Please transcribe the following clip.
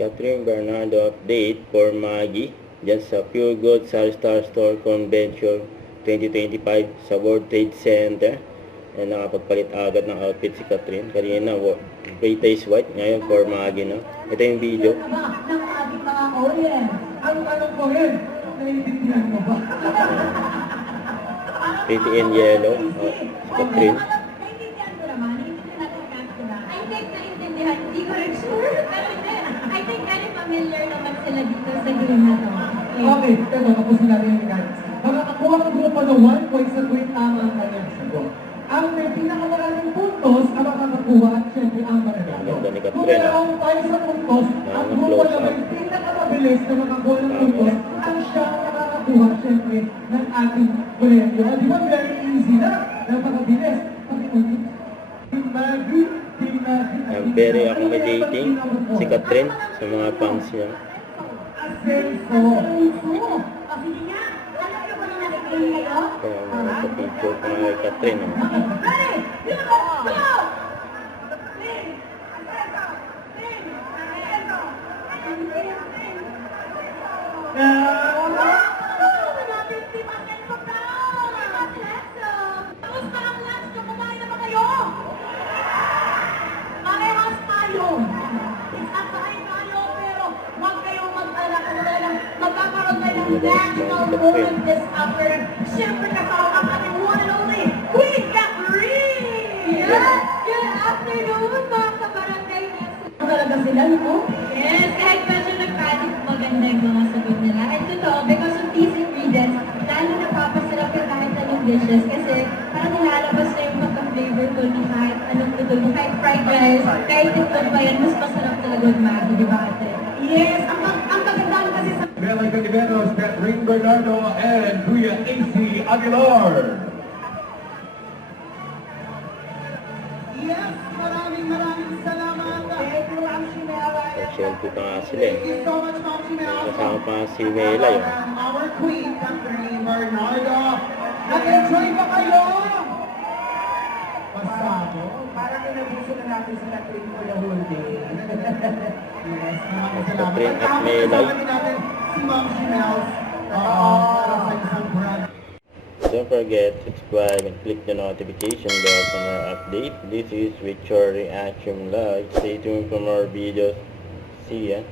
Catherine Bernardo update for Maggie dyan sa Pure Gold Star Store Convention 2025 sa World Trade Center. Nakapagpalit agad ng outfit si Catherine. Kanina, Rita is white. Ngayon, for Maggie, no? Ito yung video. Ng ating mga audience. Ang tanong ko rin, naiintindihan mo ba? Pretty in yellow. Si Catherine. Naiintindihan ko naman. I think naiintindihan. Hindi ko rin sure. Pero hindi. I think very familiar naman sila dito sa game na to. Okay, pero ako sinabi yung guys. Makakakuha ng grupo ng 1 point sa tuwing tama ang kanyang sagot. Ang may pinakamaraming puntos ang makakakuha at syempre ang mananalo. Kung meron tayo sa puntos, ang grupo na may pinakamabilis na makakuha ng puntos, ang siya makakakuha syempre ng ating premyo. Di ba very easy na? Napakabilis. Team Maggie, Team Maggie. Very accommodating si Catherine sa mga fans niya. Sige nga, alam niyo ba na nakikinig kayo? Kaya magpapicture pa nga kay Catherine. Ready? Go! Go! National moment this afternoon. Siyempre kasama ang ating one and only Queen Catherine! Good afternoon mga kabarangay. Talaga sila, no? Yes, kahit medyo nag-panic, maganda yung mga sagot nila. And totoo, because of these ingredients, lalo napapasarap yung kahit anong dishes kasi parang nilalabas na yung pagka-flavorful ni kahit anong luto, kahit fried rice, kahit itlog pa yan, mas masarap talaga yung Maggie, di ba ate? Yes, ang kagandahan kasi sa Melang Caniveros, Catherine Bernardo, and Kuya AC Aguilar. Yes, maraming salamat. Thank you, Ma'am Shimela. Siyempre pa nga sila eh. Thank you so much, Ma'am Shimela. Kasama pa nga si Mela yun. Our Queen, Catherine Bernardo. Nag-enjoy ba kayo? Pasado. Parang inabuso na natin si Catherine for the whole day. Yes, maraming salamat. Catherine at At Mela. kasama din natin si Ma'am Shimela. Para sa isang brand. Don't forget to subscribe and click the notification bell for more update. This is With Your Reaction Live. Stay tuned for more videos. See ya.